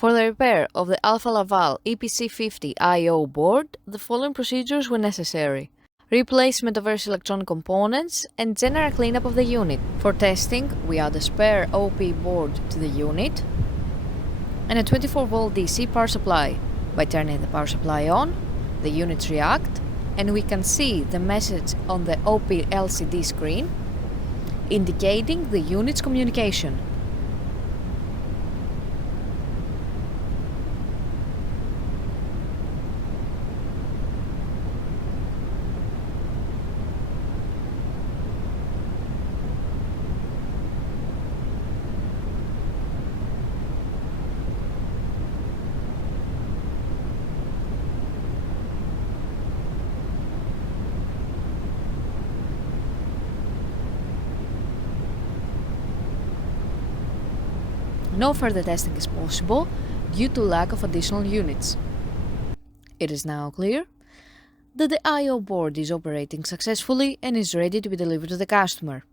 For the repair of the Alfa Laval EPC50 I/O board, the following procedures were necessary: replacement of various electronic components and general cleanup of the unit. For testing, we add a spare OP board to the unit and a 24-volt DC power supply. By turning the power supply on, the units react and we can see the message on the OP LCD screen indicating the unit's communication. No further testing is possible due to lack of additional units. It is now clear that the I/O board is operating successfully and is ready to be delivered to the customer.